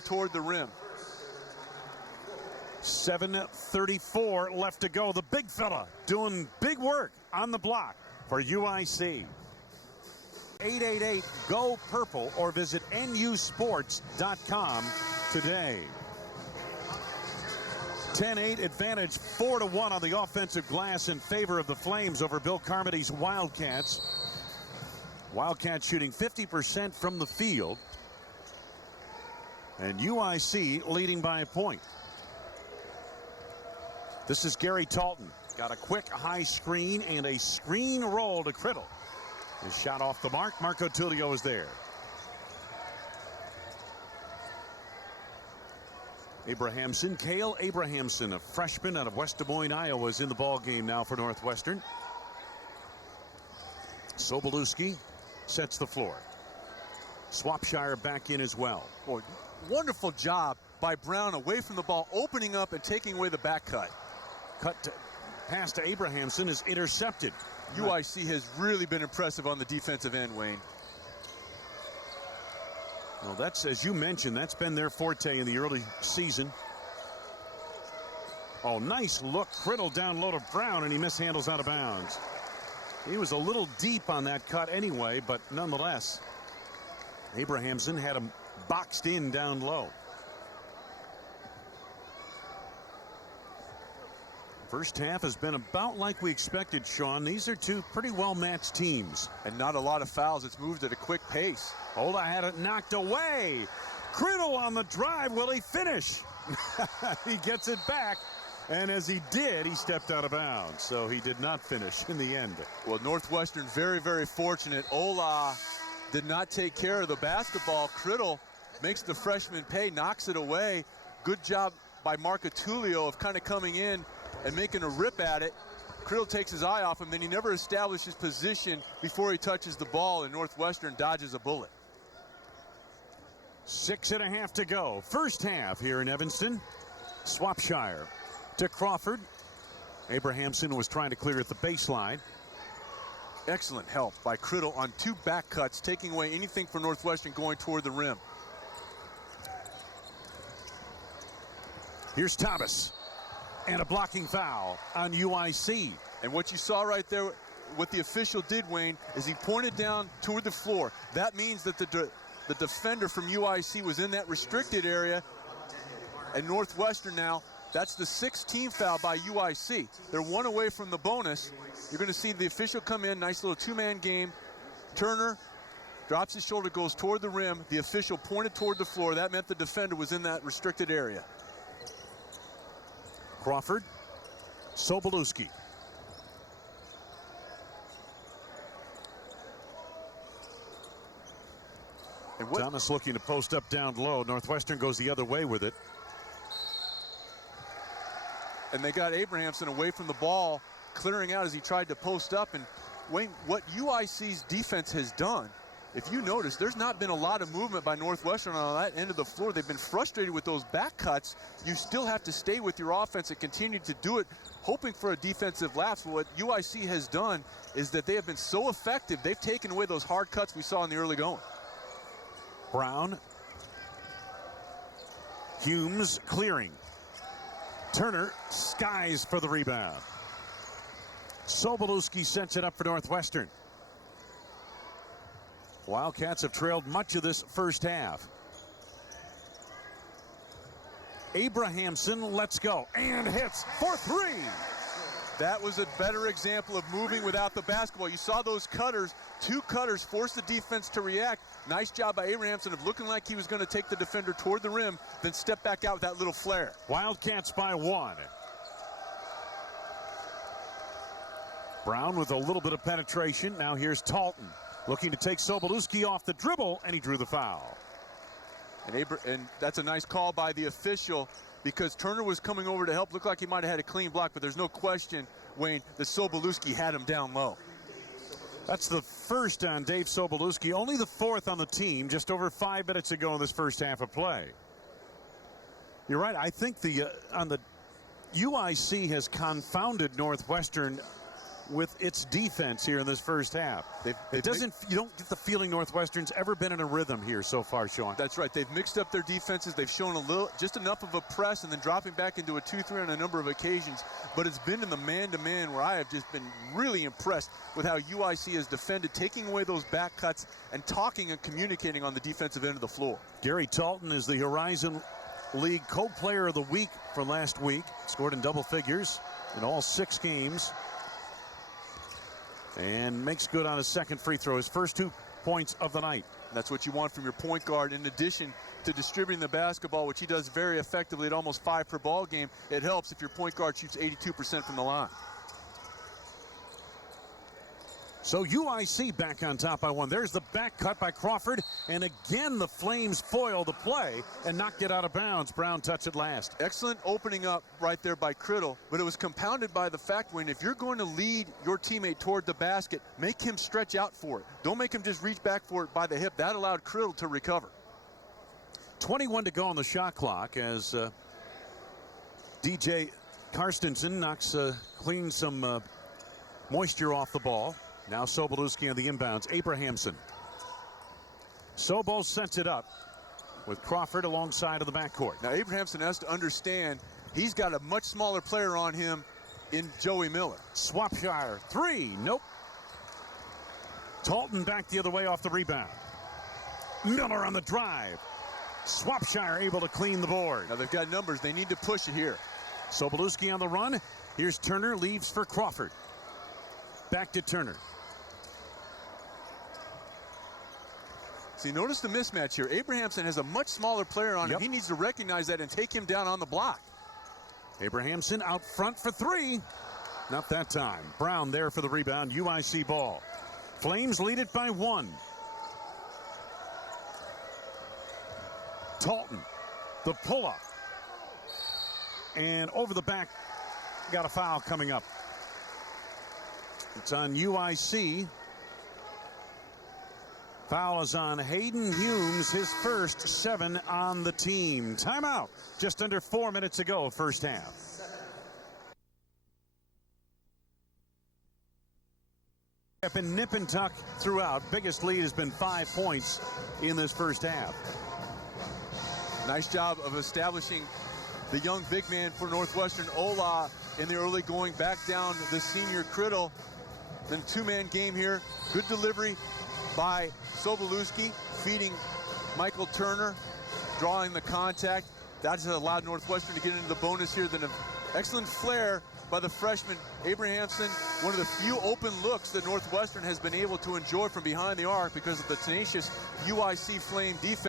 toward the rim. 7:34 left to go. The big fella doing big work on the block for UIC. 888-GO-PURPLE or visit nusports.com today. 10-8 advantage, 4-1 on the offensive glass in favor of the Flames over Bill Carmody's Wildcats. Wildcats shooting 50% from the field. And UIC leading by a point. This is Gary Talton. Got a quick high screen and a screen roll to Criddle. His shot off the mark. Marco Tullio is there. Abrahamson, Cale Abrahamson, a freshman out of West Des Moines, Iowa, is in the ball game now for Northwestern. Sobolewski sets the floor. Swapshire back in as well. Boy, wonderful job by Brown away from the ball, opening up and taking away the back cut. Pass to Abrahamson is intercepted. UIC has really been impressive on the defensive end, Wayne. Well, that's, as you mentioned, that's been their forte in the early season. Oh, nice look. Criddle down low to Brown, and he mishandles out of bounds. He was a little deep on that cut anyway, but nonetheless, Abrahamson had him boxed in down low. First half has been about like we expected, Sean. These are two pretty well-matched teams. And not a lot of fouls. It's moved at a quick pace. Ola had it knocked away. Criddle on the drive. Will he finish? He gets it back. And as he did, he stepped out of bounds. So he did not finish in the end. Well, Northwestern very, very fortunate. Ola did not take care of the basketball. Criddle makes the freshman pay, knocks it away. Good job by Marco Tullio of kind of coming in and making a rip at it. Criddle takes his eye off him, then he never establishes position before he touches the ball, and Northwestern dodges a bullet. 6.5 to go. First half here in Evanston. Swapshire to Crawford. Abrahamson was trying to clear at the baseline. Excellent help by Criddle on two back cuts, taking away anything for Northwestern going toward the rim. Here's Thomas. And a blocking foul on UIC. And what you saw right there, what the official did, Wayne, is he pointed down toward the floor. That means that the defender from UIC was in that restricted area. And Northwestern now, that's the 16th foul by UIC. They're one away from the bonus. You're going to see the official come in, nice little two-man game. Turner drops his shoulder, goes toward the rim. The official pointed toward the floor. That meant the defender was in that restricted area. Crawford, Sobolewski. And Thomas looking to post up down low. Northwestern goes the other way with it. And they got Abrahamson away from the ball, clearing out as he tried to post up. And Wayne, what UIC's defense has done, if you notice, there's not been a lot of movement by Northwestern on that end of the floor. They've been frustrated with those back cuts. You still have to stay with your offense and continue to do it, hoping for a defensive lapse. But what UIC has done is that they have been so effective, they've taken away those hard cuts we saw in the early going. Brown. Humes clearing. Turner skies for the rebound. Sobolewski sets it up for Northwestern. Wildcats have trailed much of this first half. Abrahamson lets go and hits for three. That was a better example of moving without the basketball. You saw those cutters, two cutters force the defense to react. Nice job by Abrahamson of looking like he was going to take the defender toward the rim, then step back out with that little flare. Wildcats by one. Brown with a little bit of penetration. Now here's Talton looking to take Sobolewski off the dribble, and he drew the foul. And that's a nice call by the official because Turner was coming over to help. Looked like he might have had a clean block, but there's no question, Wayne, that Sobolewski had him down low. That's the first on Dave Sobolewski, only the fourth on the team, just over 5 minutes ago in this first half of play. You're right. I think on the UIC has confounded Northwestern with its defense here in this first half. You don't get the feeling Northwestern's ever been in a rhythm here so far, Sean. That's right. They've mixed up their defenses. They've shown just enough of a press and then dropping back into a 2-3 on a number of occasions. But it's been in the man-to-man where I have just been really impressed with how UIC has defended, taking away those back cuts and talking and communicating on the defensive end of the floor. Gary Talton is the Horizon League Co-Player of the Week for last week. Scored in double figures in all 6 games. And makes good on his second free throw, his first 2 points of the night. That's what you want from your point guard. In addition to distributing the basketball, which he does very effectively at almost 5 per ball game, it helps if your point guard shoots 82% from the line. So UIC back on top by 1. There's the back cut by Crawford. And again, the Flames foil the play and knocked it out of bounds. Brown touched it last. Excellent opening up right there by Criddle, but it was compounded by the fact, Wayne, if you're going to lead your teammate toward the basket, make him stretch out for it. Don't make him just reach back for it by the hip. That allowed Criddle to recover. 21 to go on the shot clock as DJ Karstensen cleans some moisture off the ball. Now Sobolewski on the inbounds. Abrahamson. Sobo sets it up with Crawford alongside of the backcourt. Now Abrahamson has to understand he's got a much smaller player on him in Joey Miller. Swapshire 3. Nope. Talton back the other way off the rebound. Miller on the drive. Swapshire able to clean the board. Now they've got numbers. They need to push it here. Sobolewski on the run. Here's Turner, leaves for Crawford. Back to Turner. See, notice the mismatch here. Abrahamson has a much smaller player on him. He needs to recognize that and take him down on the block. Abrahamson out front for 3. Not that time. Brown there for the rebound. UIC ball. Flames lead it by 1. Talton. The pull-up. And over the back. Got a foul coming up. It's on UIC. Foul is on Hayden Humes, his first 7 on the team. Timeout. Just under 4 minutes to go, first half. Have been nip and tuck throughout. Biggest lead has been 5 points in this first half. Nice job of establishing the young big man for Northwestern, Ola, in the early going, back down the senior Criddle. Then 2-man game here. Good delivery by Sobolewski, feeding Michael Turner, drawing the contact. That's allowed Northwestern to get into the bonus here. Then an excellent flare by the freshman Abrahamson. One of the few open looks that Northwestern has been able to enjoy from behind the arc because of the tenacious UIC Flame defense.